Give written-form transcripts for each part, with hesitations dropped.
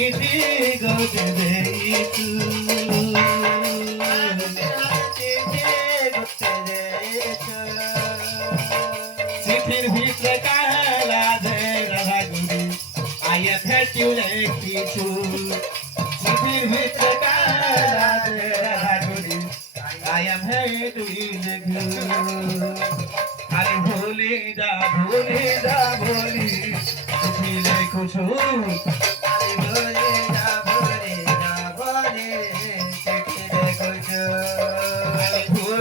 চিঠি গোতে দেইছু চিঠির ভিতরে কালা যে রাধাগুড়ি আইয়া ভেটিউ লেখিছু চিঠির ভিতরে কালা যে রাধাগুড়ি আইয়া ভেটিউ লেখিছু আরে ভুলি যা ভুলি যা ভুলি চিঠি লেখুছু আরে ভুলি যা ভুলি যা ভুলি চিঠি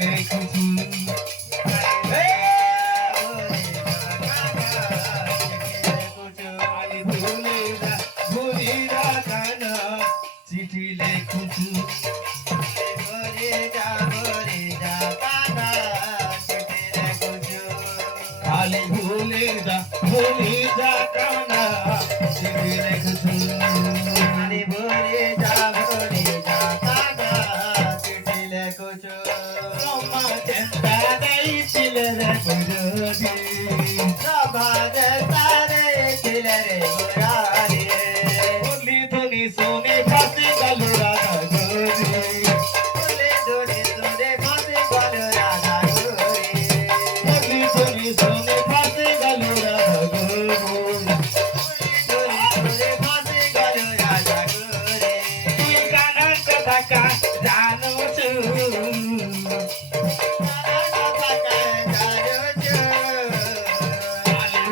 লেখুছু আরে ভুলি যা কানা চিঠি লেখুছু আরে ভুলি যা কানা চিঠি লেখুছু খালি ভুলি যা কানা চিঠি লেখুছু তোমা চেষ্টা দেইছিলে রে গুরুজি বলি ধনি শুনে ফাঁসি গেল রাধা গুরুজি বলি ধনি শুনে ফাঁসি গেল রাধা গুরুজি তুই কানার কথা জানোছু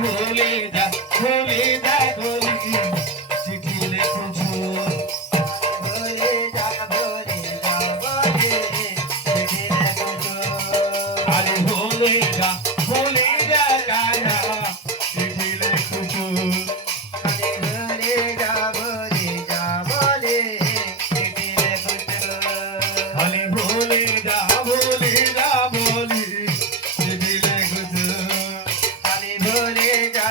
ভুলি যা ভুলি চিঠি লেখুছু আরে ভুলি যা কানা চিঠি লেখুছু আরে ভুলি যা চিঠি লেখুছু ভুলে যা